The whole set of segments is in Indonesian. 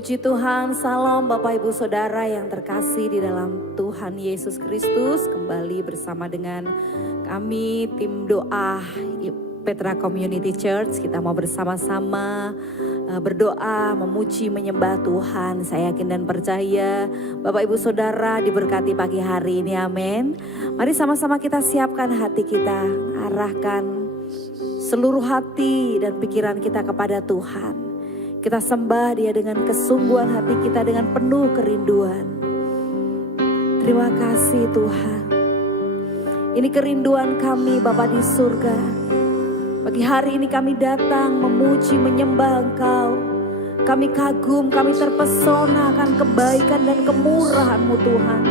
Puji Tuhan, salam Bapak Ibu Saudara yang terkasih di dalam Tuhan Yesus Kristus. Kembali bersama dengan kami tim doa Petra Community Church. Kita mau bersama-sama berdoa, memuji, menyembah Tuhan. Saya yakin dan percaya Bapak Ibu Saudara diberkati pagi hari ini, amin. Mari sama-sama kita siapkan hati kita, arahkan seluruh hati dan pikiran kita kepada Tuhan. Kita sembah Dia dengan kesungguhan hati kita, dengan penuh kerinduan. Terima kasih Tuhan. Ini kerinduan kami Bapa di surga. Pagi hari ini kami datang memuji, menyembah Engkau. Kami kagum, kami terpesona akan kebaikan dan kemurahan-Mu Tuhan.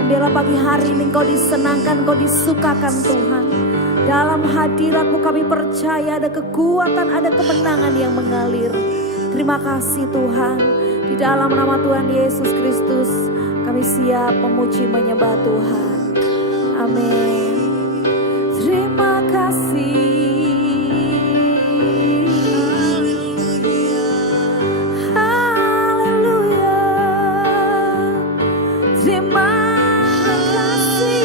Dan biarlah pagi hari ini Engkau disenangkan, Engkau disukakan Tuhan. Dalam hadirat-Mu kami percaya ada kekuatan, ada kemenangan yang mengalir. Terima kasih Tuhan, di dalam nama Tuhan Yesus Kristus kami siap memuji menyembah Tuhan. Amin. Terima kasih. Haleluya. Terima kasih.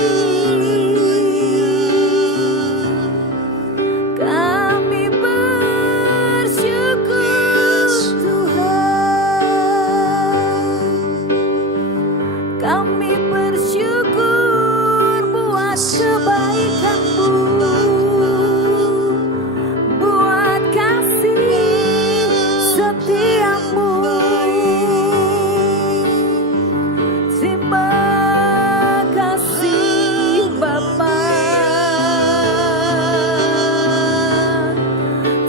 Kami bersyukur. Kami bersyukur buat kebaikan-Mu, buat kasih setia-Mu. Terima kasih Bapa,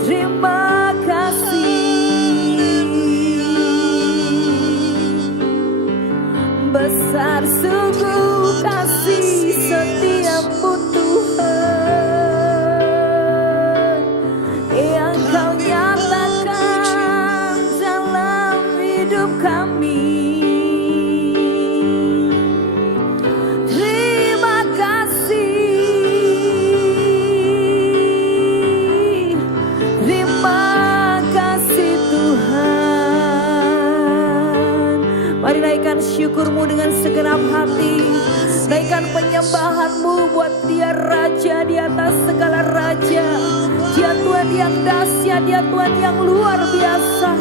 terima kasih. Besar sungguh kasih setia-Mu Tuhan, yang Kau nyatakan dalam hidup kami. Terima kasih, terima kasih Tuhan. Mari naikkan syukur-Mu dengan segenap hati. Naikkan penyembahan-Mu buat Dia Raja di atas segala raja. Dia Tuhan yang dahsyat, Dia Tuhan yang luar biasa.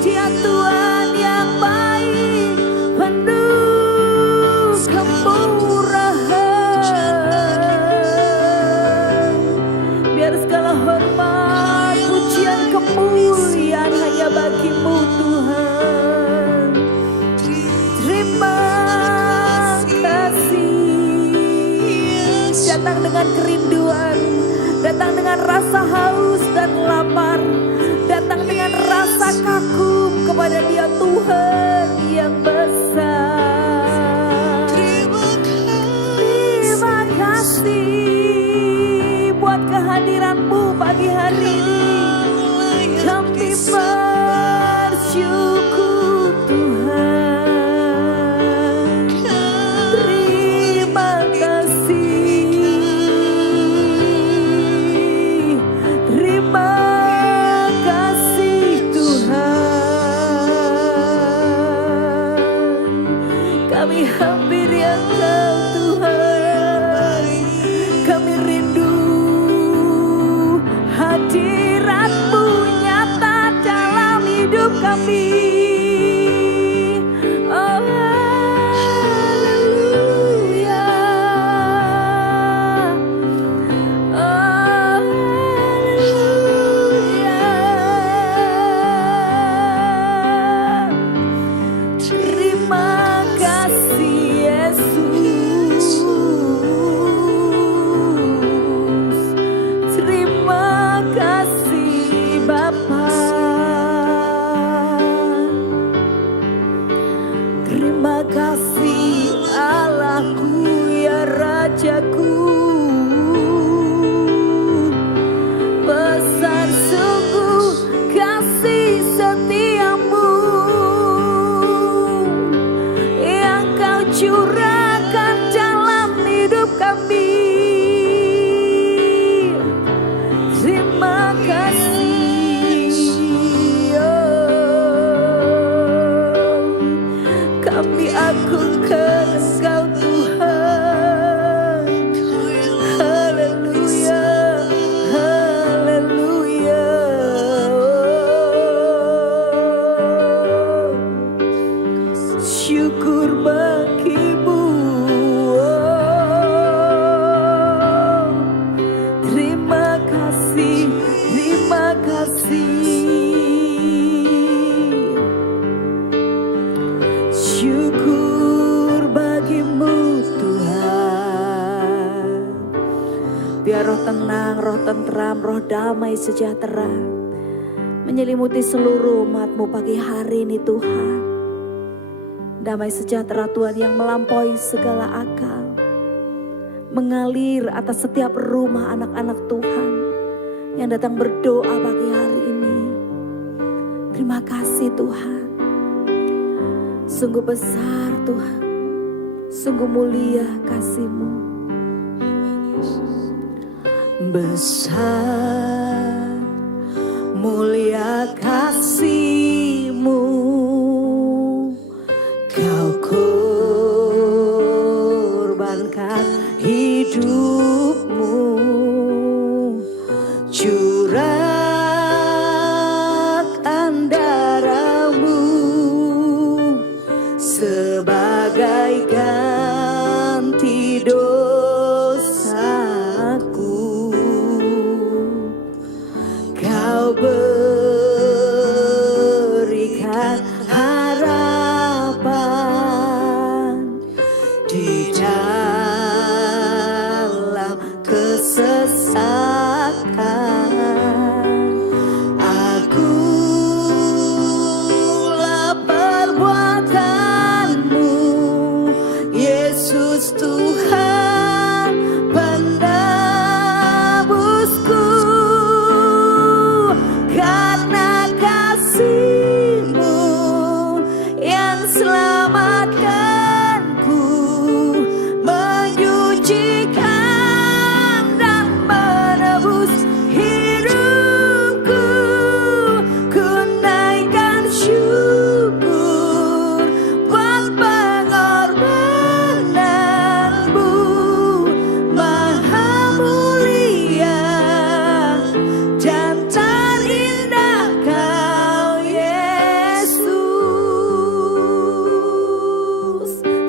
Dia Tuhan yang baik, penuh kemurahan. Biar segala hormat, pujian, kemuliaan hanya bagi-Mu Tuhan. Terima kasih. Datang dengan kerinduan, datang dengan rasa haus dan lapar, datang dengan rasa kagum kepada Dia Tuhan yang besar. Terima kasih buat kehadiran-Mu pagi hari ini. Kami bersyukur Tuhan. Terima kasih. Terima kasih Tuhan. Kami hampiri Engkau Tuhan. Kami rindu hadirat-Mu nyata dalam hidup kami. Oh, haleluya. Oh, haleluya. Terima kasih Yesus. Terima kasih Bapa. Terima kasih Allahku ya Rajaku. Besar sungguh kasih setia-Mu yang Kau curahkan dalam hidup kami. Terima kasih. Oh. biar roh tenang, roh tentram, roh damai sejahtera menyelimuti seluruh umat-Mu pagi hari ini Tuhan. Damai sejahtera Tuhan yang melampaui segala akal, mengalir atas setiap rumah anak-anak Tuhan yang datang berdoa pagi hari ini. Terima kasih Tuhan. Sungguh besar Tuhan, sungguh mulia kasih-Mu. Besar mulia kasih-Mu, Kau korbankan hidup-Mu, curahkan darah-Mu sebagai ganti dosaku. Kau berikan harapan di dalam kesesakan. Akulah perbuatan-Mu, Yesus Tuhan penebusku. Karena kasih-Mu yang selamatkanku, menyucikan dan menebus hidupku. Ku naikkan syukur buat pengorbanan-Mu, maha mulia dan terindah Kau Yesus.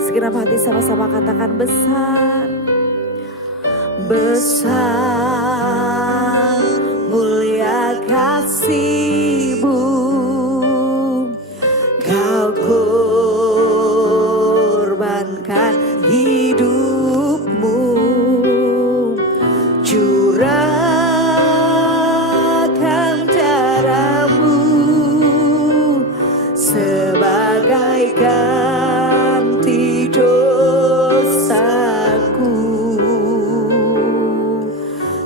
Segenap hati sama-sama katakan besar. Besar mulia kasih-Mu, Kau korbankan hidup-Mu, curahkan darah-Mu sebagai ganti dosaku.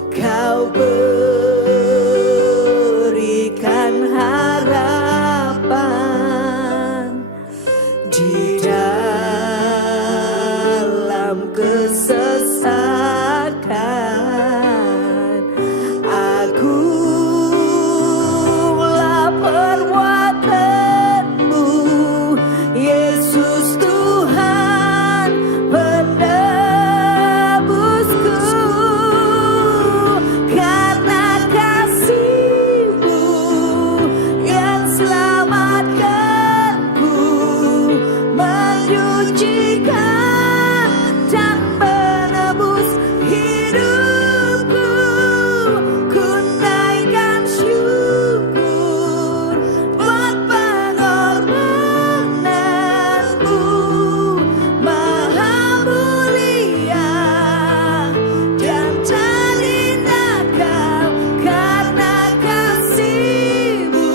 Kau berikan harapan di dalam kesesakan. Akulah perbuatan-Mu, Yesus Tuhan penebusku. Karena kasih-Mu yang selamatkanku, menyucikan dan menebus hidupku. Ku naikkan syukur buat pengorbanan-Mu, maha mulia dan terindah Kau. Karena kasih-Mu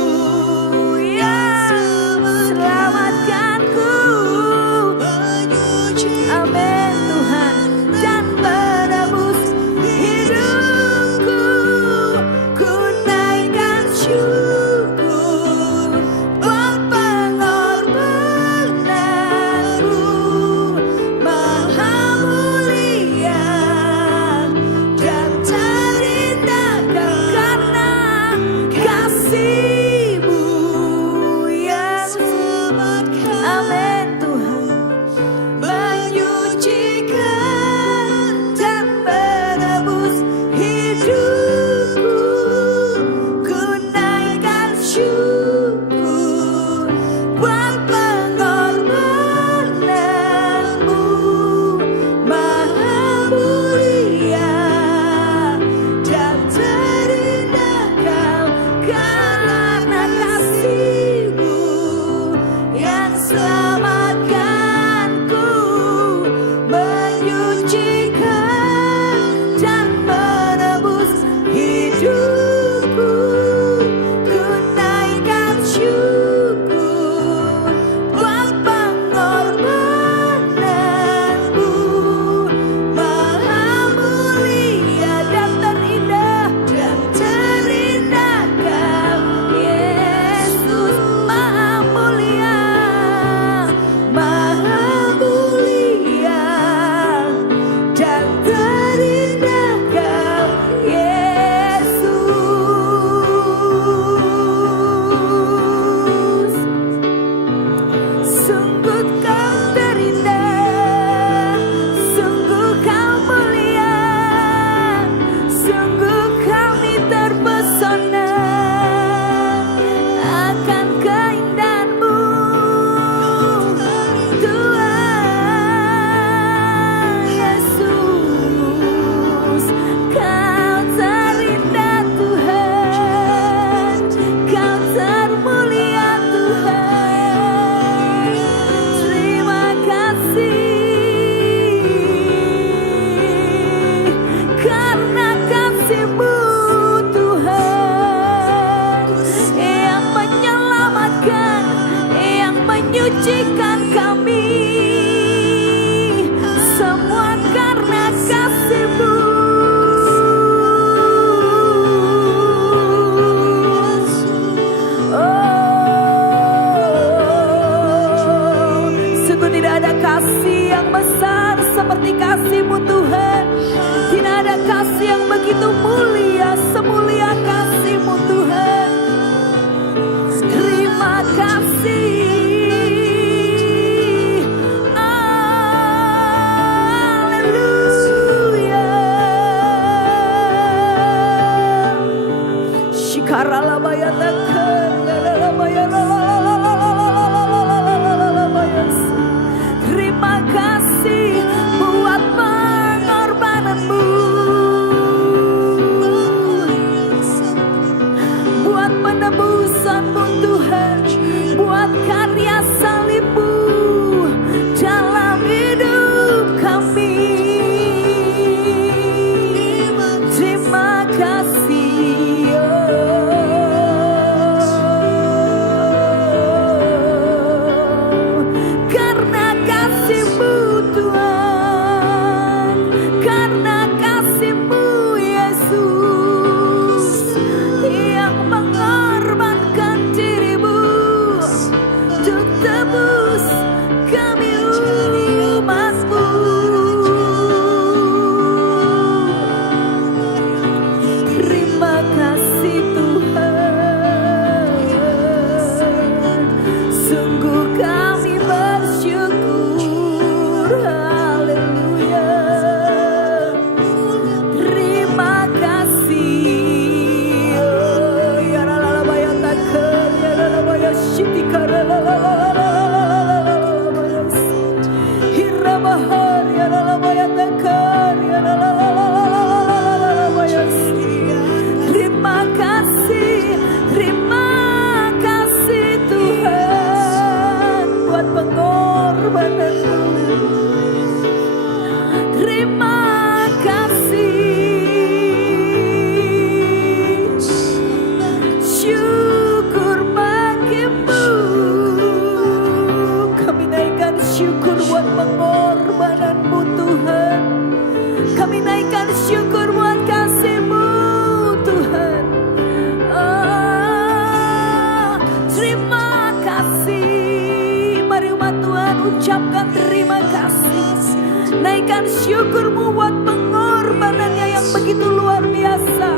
yang selamatkanku, amin Tuhan, dan menebus hidupku. Ku naikkan syukur buat pengorbanan-Mu, maha mulia dan terindah Kau. Karena kasih-Mu yang selamatkan, amin Tuhan, menyucikan begitu mulia, semulia kasih-Mu Tuhan. Terima kasih. Haleluya. Terima kasih buat pengorbanan-Mu, buat penebusan-Mu Tuhan, buat karya salib-Mu dalam hidup kami. Terima kasih, karena kasih-Mu Tuhan, karena kasih-Mu Yesus yang mengorbankan diri-Mu untuk tebus kami umat-Mu. Terima kasih Tuhan, sungguh kami bersyukur. Haleluya. Terima kasih. Ya la la la baya takar, ya la la baya shitikar, la la la la la la la baya hirabahar, ya la la baya takar, ya la la la la la la baya. Terima kasih Tuhan buat pengorbanan-Mu. Terima kasih, syukur bagi-Mu. Kami naikkan syukur buat pengorbanan-Mu Tuhan. Kami naikkan syukur buat kasih-Mu Tuhan. Terima kasih. Mari umat Tuhan ucapkan terima kasih. Naikkan syukur-Mu buat pengorbanannya yang begitu luar biasa.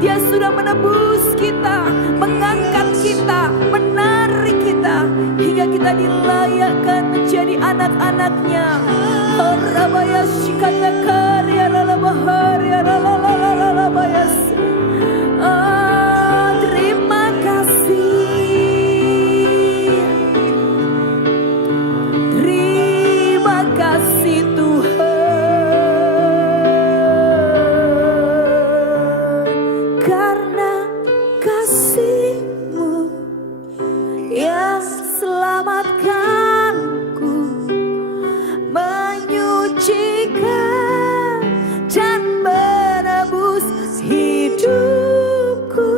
Dia sudah menebus kita, mengangkat kita, menarik kita, hingga kita dilayakkan menjadi anak-anaknya. Rabaya shikatakar ya lalabahar ya lalalalalabaya. Terima kasih. Terima kasih Tuhan, karena kasih-Mu yang selamatkanku, menyucikan dan menebus hidupku.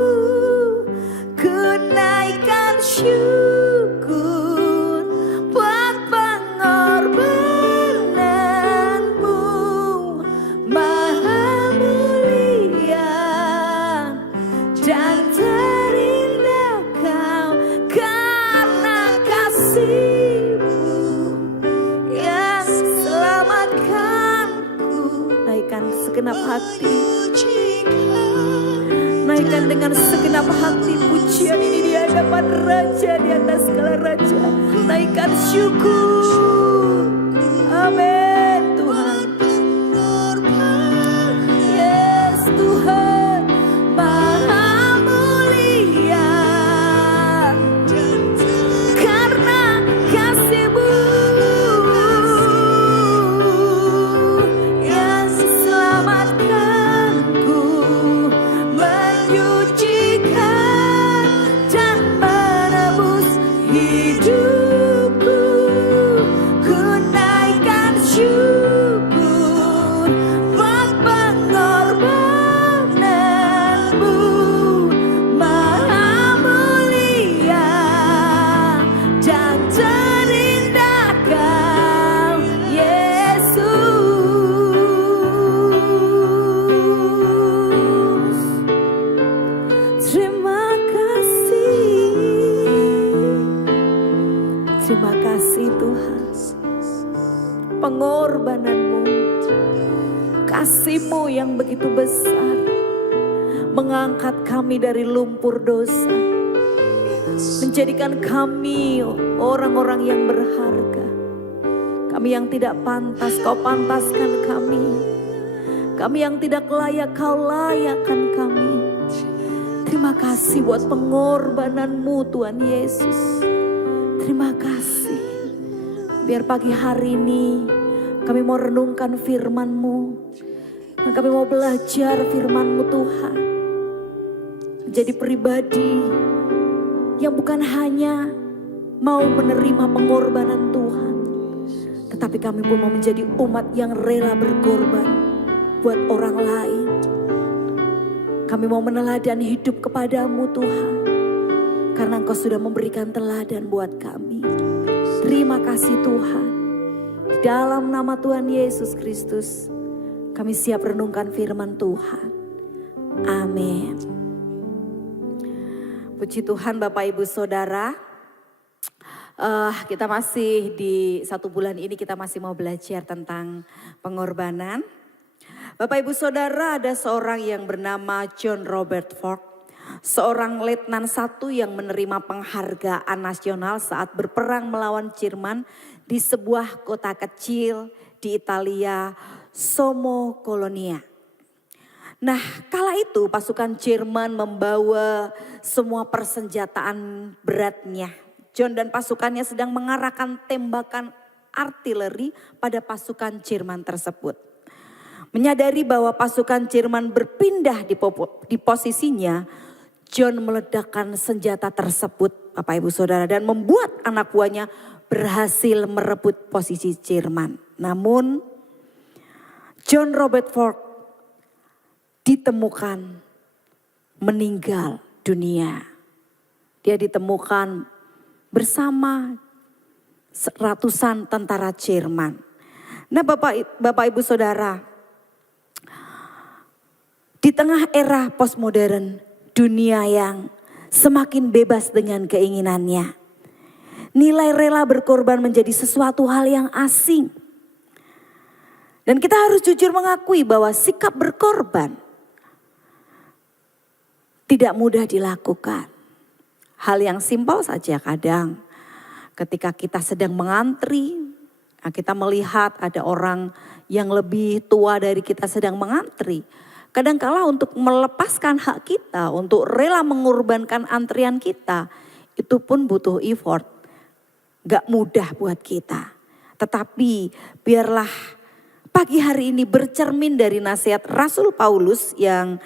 Ku naikkan syukur buat pengorbanan-Mu, Maha mulia dan terindah Kau, karena kasih-Mu yang selamatkanku. Naikkan segenap hati, naikkan dengan segenap hati pujian ini di hadapan Raja di atas segala raja. Naikkan syukur. Amin Tuhan. Yes Tuhan, Maha mulia karena kasih-Mu yang selamatkanku, menyucikan dan menebus hidupku. Ku naikkan syukur buat pengorbanan-Mu, Maha mulia dan terindah Kau, Yesus. Terima kasih. Terima kasih Tuhan. Pengorbanan-Mu Kasih-Mu yang begitu besar mengangkat kami dari lumpur dosa, menjadikan kami orang-orang yang berharga. Kami yang tidak pantas, Kau pantaskan kami. Kami yang tidak layak, Kau layakkan kami. Terima kasih buat pengorbanan-Mu Tuhan Yesus. Terima kasih. Biar pagi hari ini kami mau renungkan firman-Mu. Dan kami mau belajar firman-Mu Tuhan. Jadi pribadi yang bukan hanya mau menerima pengorbanan Tuhan, tetapi kami pun mau menjadi umat yang rela berkorban buat orang lain. Kami mau meneladani hidup kepadamu Tuhan, karena Engkau sudah memberikan teladan buat kami. Terima kasih Tuhan. Di dalam nama Tuhan Yesus Kristus, kami siap renungkan firman Tuhan. Amin. Puji Tuhan Bapak Ibu Saudara. Kita masih di 1 bulan ini kita masih mau belajar tentang pengorbanan. Bapak Ibu Saudara, ada seorang yang bernama John Robert Ford. Seorang letnan 1 yang menerima penghargaan nasional saat berperang melawan Jerman di sebuah kota kecil di Italia, Como Colonia. Nah, kala itu pasukan Jerman membawa semua persenjataan beratnya. John dan pasukannya sedang mengarahkan tembakan artileri pada pasukan Jerman tersebut. Menyadari bahwa pasukan Jerman berpindah di posisinya, John meledakkan senjata tersebut, Bapak Ibu Saudara, dan membuat anak buahnya berhasil merebut posisi Jerman. Namun, John Robert Ford ditemukan meninggal dunia. Dia ditemukan bersama ratusan tentara Jerman. Nah Bapak Ibu Saudara, di tengah era postmodern, dunia yang semakin bebas dengan keinginannya, nilai rela berkorban menjadi sesuatu hal yang asing. Dan kita harus jujur mengakui bahwa sikap berkorban tidak mudah dilakukan. Hal yang simpel saja kadang ketika kita sedang mengantri, kita melihat ada orang yang lebih tua dari kita sedang mengantri. Kadangkala untuk melepaskan hak kita, untuk rela mengorbankan antrian kita, itu pun butuh effort. Gak mudah buat kita. Tetapi biarlah pagi hari ini bercermin dari nasihat Rasul Paulus yang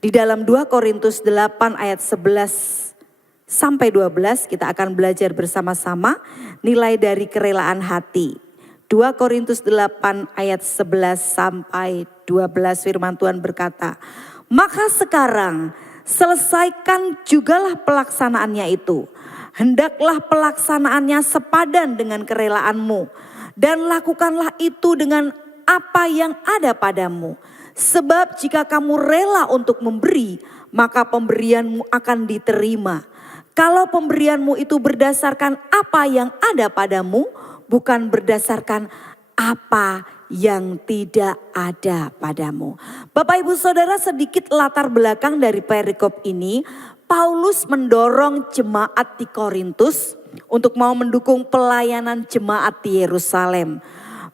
di dalam 2 Korintus 8 ayat 11 sampai 12 kita akan belajar bersama-sama nilai dari kerelaan hati. 2 Korintus 8 ayat 11 sampai 12 firman Tuhan berkata, "Maka sekarang selesaikan jugalah pelaksanaannya itu. Hendaklah pelaksanaannya sepadan dengan kerelaanmu. Dan lakukanlah itu dengan apa yang ada padamu. Sebab jika kamu rela untuk memberi, maka pemberianmu akan diterima. Kalau pemberianmu itu berdasarkan apa yang ada padamu, bukan berdasarkan apa yang tidak ada padamu." Bapak Ibu Saudara, sedikit latar belakang dari perikop ini. Paulus mendorong jemaat di Korintus untuk mau mendukung pelayanan jemaat di Yerusalem.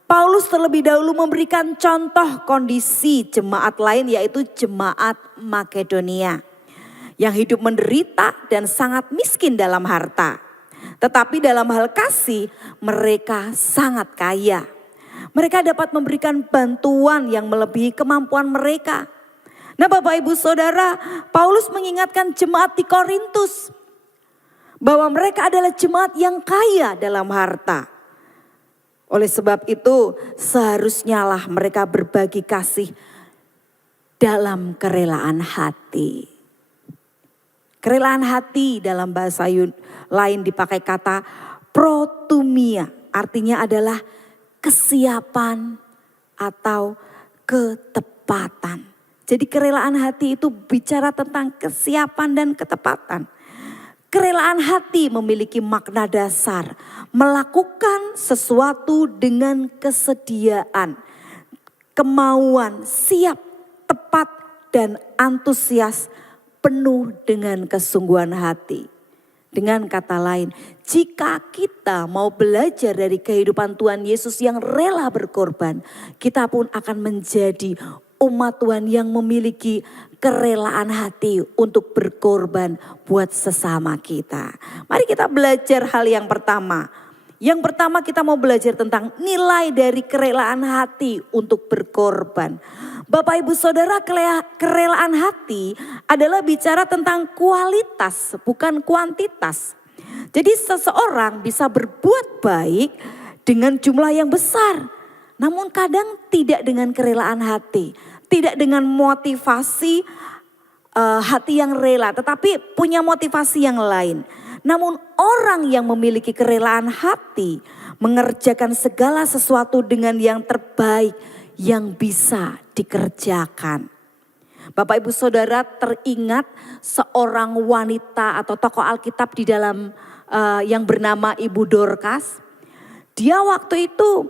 Paulus terlebih dahulu memberikan contoh kondisi jemaat lain, yaitu jemaat Makedonia yang hidup menderita dan sangat miskin dalam harta. Tetapi dalam hal kasih mereka sangat kaya. Mereka dapat memberikan bantuan yang melebihi kemampuan mereka. Nah Bapak Ibu Saudara, Paulus mengingatkan jemaat di Korintus bahwa mereka adalah jemaat yang kaya dalam harta. Oleh sebab itu seharusnya lah mereka berbagi kasih dalam kerelaan hati. Kerelaan hati dalam bahasa lain dipakai kata protumia, artinya adalah kesiapan atau ketepatan. Jadi kerelaan hati itu bicara tentang kesiapan dan ketepatan. Kerelaan hati memiliki makna dasar, melakukan sesuatu dengan kesediaan. kemauan, siap, tepat, dan antusias penuh dengan kesungguhan hati. Dengan kata lain, jika kita mau belajar dari kehidupan Tuhan Yesus yang rela berkorban, kita pun akan menjadi umat Tuhan yang memiliki kerelaan hati untuk berkorban buat sesama kita. Mari kita belajar hal yang pertama. Yang pertama kita mau belajar tentang nilai dari kerelaan hati untuk berkorban. Bapak Ibu Saudara, kerelaan hati adalah bicara tentang kualitas bukan kuantitas. Jadi seseorang bisa berbuat baik dengan jumlah yang besar. Namun kadang tidak dengan kerelaan hati. Tidak dengan motivasi hati yang rela, tetapi punya motivasi yang lain. Namun orang yang memiliki kerelaan hati mengerjakan segala sesuatu dengan yang terbaik yang bisa dikerjakan. Bapak Ibu Saudara, teringat seorang wanita atau tokoh Alkitab di dalam yang bernama Ibu Dorcas. Dia waktu itu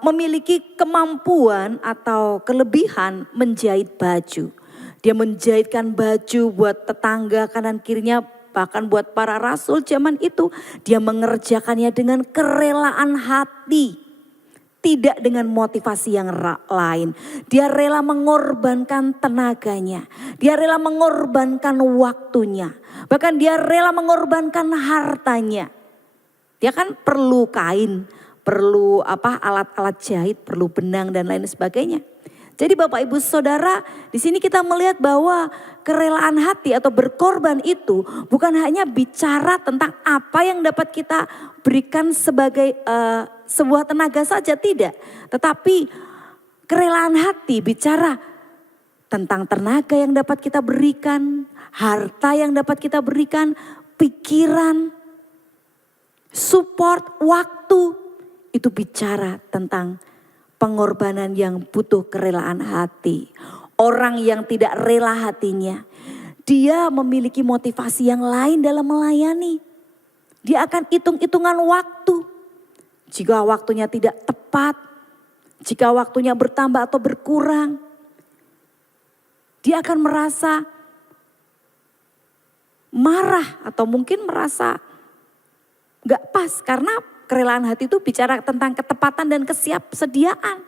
memiliki kemampuan atau kelebihan menjahit baju. Dia menjahitkan baju buat tetangga kanan kirinya, bahkan buat para rasul zaman itu. Dia mengerjakannya dengan kerelaan hati. Tidak dengan motivasi yang lain. Dia rela mengorbankan tenaganya. Dia rela mengorbankan waktunya. Bahkan dia rela mengorbankan hartanya. Dia kan perlu kain, perlu alat-alat jahit, perlu benang dan lain sebagainya. Jadi Bapak Ibu Saudara, di sini kita melihat bahwa kerelaan hati atau berkorban itu bukan hanya bicara tentang apa yang dapat kita berikan sebagai sebuah tenaga saja, tidak. Tetapi kerelaan hati bicara tentang tenaga yang dapat kita berikan, harta yang dapat kita berikan, pikiran, support, waktu. Itu bicara tentang pengorbanan yang butuh kerelaan hati. Orang yang tidak rela hatinya, dia memiliki motivasi yang lain dalam melayani. Dia akan hitung-hitungan waktu. Jika waktunya tidak tepat, jika waktunya bertambah atau berkurang, dia akan merasa marah atau mungkin merasa gak pas karena kerelaan hati itu bicara tentang ketepatan dan kesiapsediaan.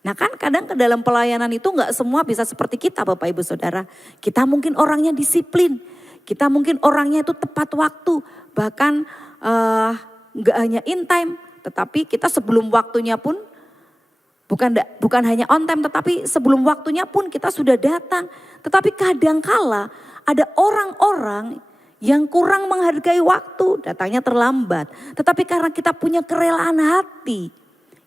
Nah kan kadang ke dalam pelayanan itu gak semua bisa seperti kita Bapak Ibu Saudara. Kita mungkin orangnya disiplin. Kita mungkin orangnya itu tepat waktu. Bahkan gak hanya in time. Tetapi kita sebelum waktunya pun bukan hanya on time. Tetapi sebelum waktunya pun kita sudah datang. Tetapi kadangkala ada orang-orang yang kurang menghargai waktu, datangnya terlambat. Tetapi karena kita punya kerelaan hati,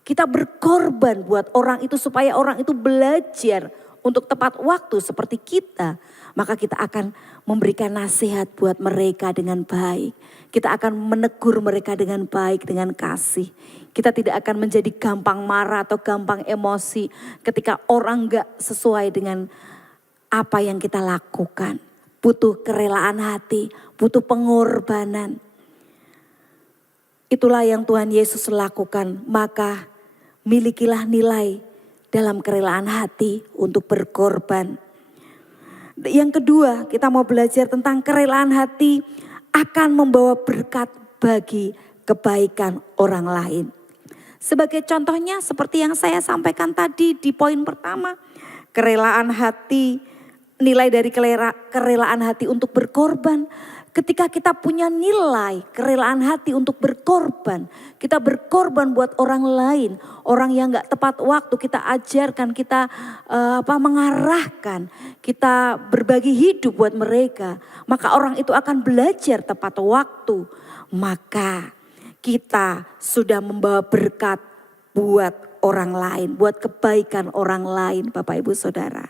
kita berkorban buat orang itu supaya orang itu belajar untuk tepat waktu seperti kita. Maka kita akan memberikan nasihat buat mereka dengan baik. Kita akan menegur mereka dengan baik, dengan kasih. Kita tidak akan menjadi gampang marah atau gampang emosi ketika orang gak sesuai dengan apa yang kita lakukan. Butuh kerelaan hati, butuh pengorbanan. Itulah yang Tuhan Yesus lakukan. Maka milikilah nilai dalam kerelaan hati untuk berkorban. Yang kedua, kita mau belajar tentang kerelaan hati akan membawa berkat bagi kebaikan orang lain. Sebagai contohnya seperti yang saya sampaikan tadi di poin pertama. Kerelaan hati, nilai dari kerelaan hati untuk berkorban. Ketika kita punya nilai kerelaan hati untuk berkorban. Kita berkorban buat orang lain. Orang yang gak tepat waktu kita ajarkan, kita mengarahkan. Kita berbagi hidup buat mereka. Maka orang itu akan belajar tepat waktu. Maka kita sudah membawa berkat buat orang lain. Buat kebaikan orang lain Bapak Ibu Saudara.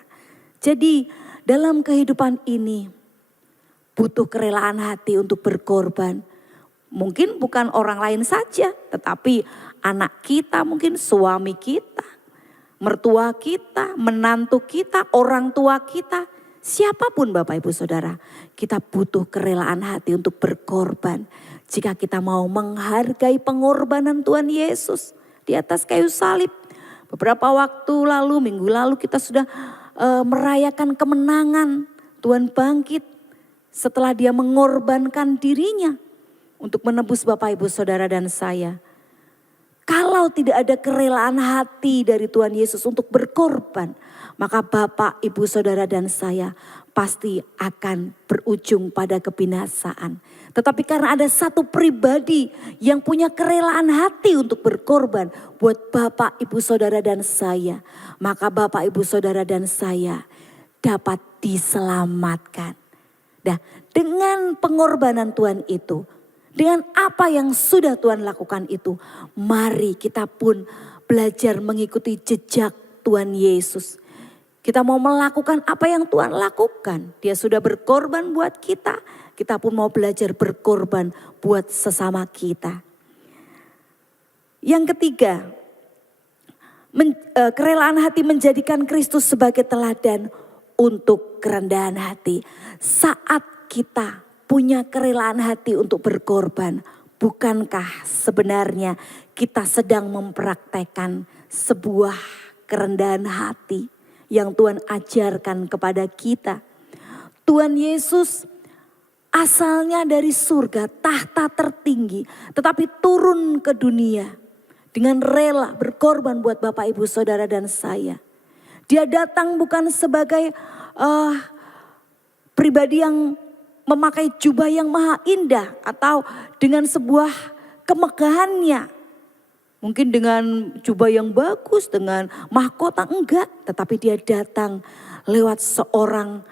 Jadi dalam kehidupan ini butuh kerelaan hati untuk berkorban. Mungkin bukan orang lain saja, tetapi anak kita, mungkin suami kita, mertua kita, menantu kita, orang tua kita. Siapapun Bapak Ibu Saudara, kita butuh kerelaan hati untuk berkorban. Jika kita mau menghargai pengorbanan Tuhan Yesus di atas kayu salib. Beberapa waktu lalu, minggu lalu kita sudah merayakan kemenangan Tuhan bangkit setelah dia mengorbankan dirinya untuk menebus Bapak Ibu Saudara dan saya. Kalau tidak ada kerelaan hati dari Tuhan Yesus untuk berkorban, maka Bapak, Ibu, Saudara dan saya pasti akan berujung pada kebinasaan. Tetapi karena ada satu pribadi yang punya kerelaan hati untuk berkorban buat Bapak, Ibu, Saudara dan saya, maka Bapak, Ibu, Saudara dan saya dapat diselamatkan. Nah, dengan pengorbanan Tuhan itu, dengan apa yang sudah Tuhan lakukan itu, mari kita pun belajar mengikuti jejak Tuhan Yesus. Kita mau melakukan apa yang Tuhan lakukan. Dia sudah berkorban buat kita. Kita pun mau belajar berkorban buat sesama kita. Yang ketiga, kerelaan hati menjadikan Kristus sebagai teladan untuk kerendahan hati. Saat kita punya kerelaan hati untuk berkorban, bukankah sebenarnya kita sedang mempraktekkan sebuah kerendahan hati yang Tuhan ajarkan kepada kita? Tuhan Yesus asalnya dari surga, tahta tertinggi, tetapi turun ke dunia dengan rela berkorban buat Bapak, Ibu, Saudara dan saya. Dia datang bukan sebagai pribadi yang memakai jubah yang maha indah atau dengan sebuah kemegahannya. Mungkin dengan jubah yang bagus, dengan mahkota, enggak. Tetapi dia datang lewat seorang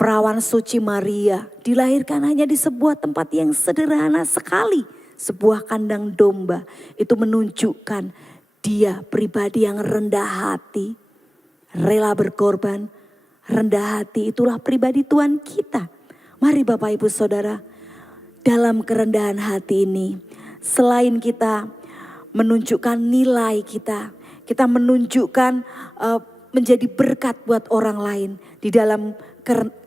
perawan suci Maria. Dilahirkan hanya di sebuah tempat yang sederhana sekali. Sebuah kandang domba. Itu menunjukkan dia pribadi yang rendah hati. Rela berkorban, rendah hati, itulah pribadi Tuhan kita. Mari Bapak Ibu Saudara, dalam kerendahan hati ini, selain kita menunjukkan nilai kita menunjukkan menjadi berkat buat orang lain di dalam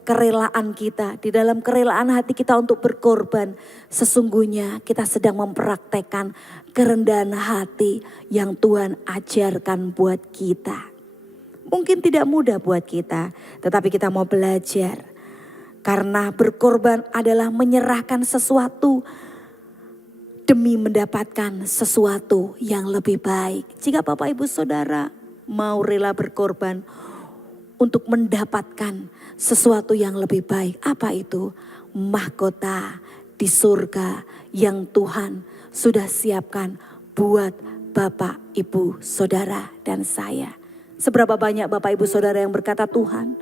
kerelaan kita, di dalam kerelaan hati kita untuk berkorban. Sesungguhnya kita sedang mempraktekkan kerendahan hati yang Tuhan ajarkan buat kita. Mungkin tidak mudah buat kita, tetapi kita mau belajar. Karena berkorban adalah menyerahkan sesuatu demi mendapatkan sesuatu yang lebih baik. Jika Bapak Ibu Saudara mau rela berkorban untuk mendapatkan sesuatu yang lebih baik. Apa itu? Mahkota di surga yang Tuhan sudah siapkan buat Bapak, Ibu, Saudara dan saya. Seberapa banyak Bapak Ibu Saudara yang berkata, Tuhan,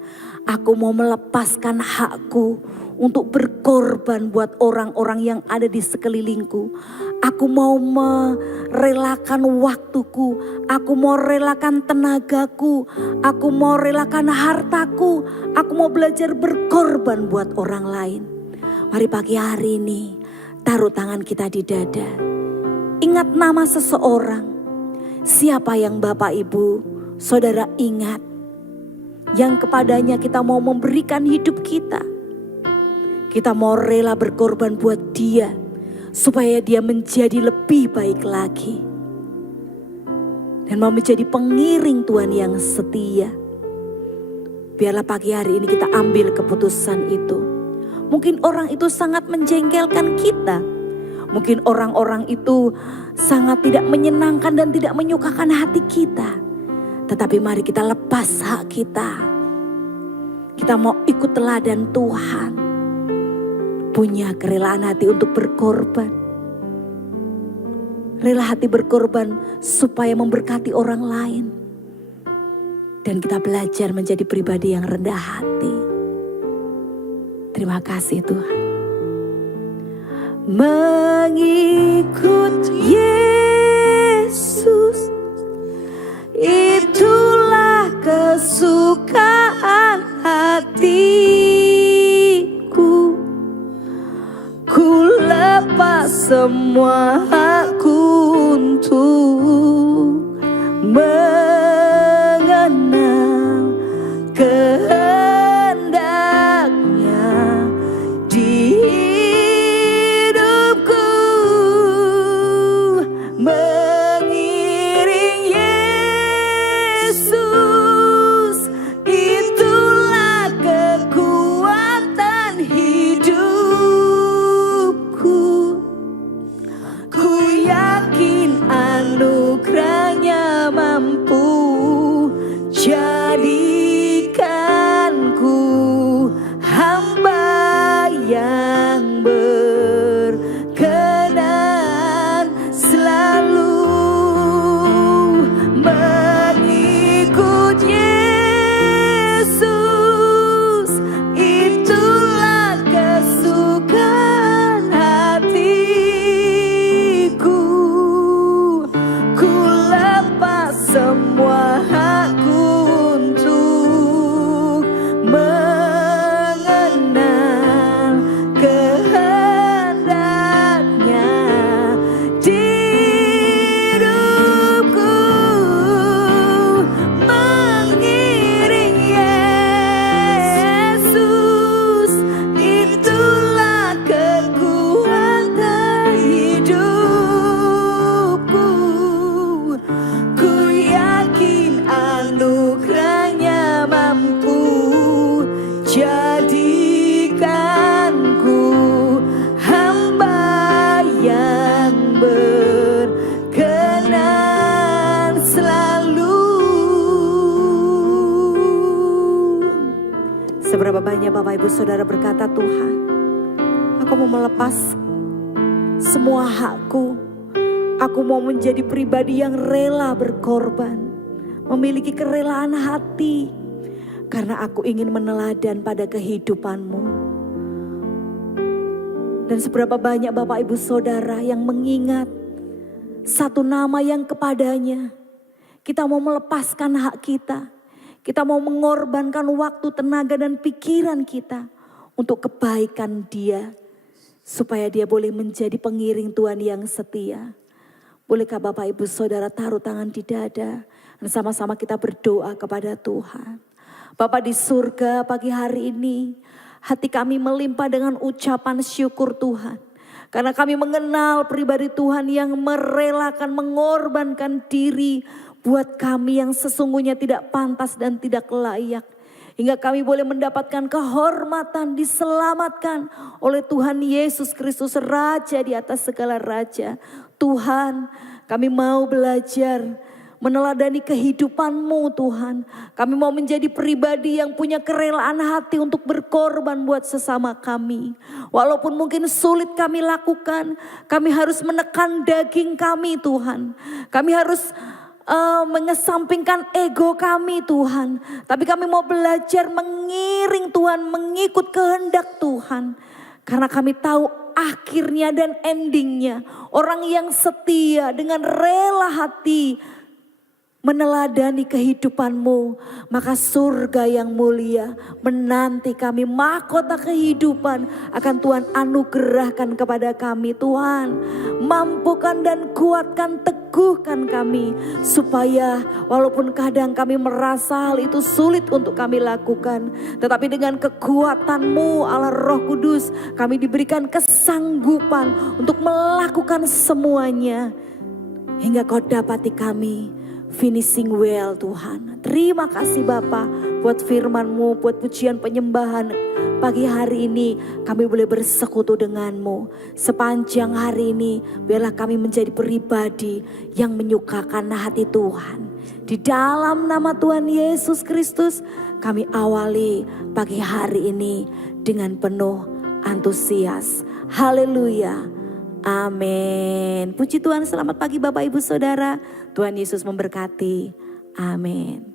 aku mau melepaskan hakku untuk berkorban buat orang-orang yang ada di sekelilingku. Aku mau merelakan waktuku, aku mau relakan tenagaku, aku mau relakan hartaku, aku mau belajar berkorban buat orang lain. Mari pagi hari ini taruh tangan kita di dada. Ingat nama seseorang, siapa yang Bapak Ibu Saudara ingat, yang kepadanya kita mau memberikan hidup kita. Kita mau rela berkorban buat dia, supaya dia menjadi lebih baik lagi. Dan mau menjadi pengiring Tuhan yang setia. Biarlah pagi hari ini kita ambil keputusan itu. Mungkin orang itu sangat menjengkelkan kita. Mungkin orang-orang itu sangat tidak menyenangkan dan tidak menyukakan hati kita. Tetapi mari kita lepas hak kita. Kita mau ikut teladan Tuhan. Punya kerelaan hati untuk berkorban. Rela hati berkorban supaya memberkati orang lain. Dan kita belajar menjadi pribadi yang rendah hati. Terima kasih Tuhan. Mengikut Yesus, itulah kesukaan hatiku. Ku lepas semua hakku untuk mengenal kehendaknya di hidupku. Mengiring Yesus semua hakku untuk mengenal kehendaknya di hidupku, mengiring Yesus, itulah kekuatan hidupku. Ku yakin anugerahnya mampu jadikanku hamba yang berkenan selalu. Seberapa banyak Bapak Ibu Saudara berkata, Tuhan, aku mau melepas semua hakku. Aku mau menjadi pribadi yang rela berkorban, memiliki kerelaan hati, karena aku ingin meneladan pada kehidupan-Mu. Dan seberapa banyak Bapak Ibu Saudara yang mengingat satu nama yang kepadanya kita mau melepaskan hak kita. Kita mau mengorbankan waktu, tenaga, dan pikiran kita untuk kebaikan Dia, supaya Dia boleh menjadi pengiring Tuhan yang setia. Bolehkah Bapak Ibu Saudara taruh tangan di dada dan sama-sama kita berdoa kepada Tuhan. Bapak di surga, pagi hari ini hati kami melimpah dengan ucapan syukur Tuhan. Karena kami mengenal pribadi Tuhan yang merelakan, mengorbankan diri buat kami yang sesungguhnya tidak pantas dan tidak layak. Hingga kami boleh mendapatkan kehormatan, diselamatkan oleh Tuhan Yesus Kristus, Raja di atas segala raja. Tuhan, kami mau belajar meneladani kehidupan-Mu Tuhan. Kami mau menjadi pribadi yang punya kerelaan hati untuk berkorban buat sesama kami. Walaupun mungkin sulit kami lakukan, kami harus menekan daging kami Tuhan. Kami harus mengesampingkan ego kami Tuhan. Tapi kami mau belajar mengiring Tuhan, mengikut kehendak Tuhan. Karena kami tahu akhirnya dan endingnya orang yang setia dengan rela hati meneladani kehidupan-Mu, maka surga yang mulia menanti kami. Mahkota kehidupan akan Tuhan anugerahkan kepada kami. Tuhan, mampukan dan kuatkan, teguhkan kami, supaya walaupun kadang kami merasa hal itu sulit untuk kami lakukan, tetapi dengan kekuatan-Mu Allah Roh Kudus, kami diberikan kesanggupan untuk melakukan semuanya, hingga Kau dapati kami finishing well Tuhan. Terima kasih Bapa buat firman-Mu, buat pujian penyembahan pagi hari ini. Kami boleh bersekutu dengan-Mu. Sepanjang hari ini biarlah kami menjadi pribadi yang menyukakan hati Tuhan. Di dalam nama Tuhan Yesus Kristus kami awali pagi hari ini dengan penuh antusias. Haleluya. Amin. Puji Tuhan, selamat pagi Bapak Ibu Saudara. Tuhan Yesus memberkati. Amin.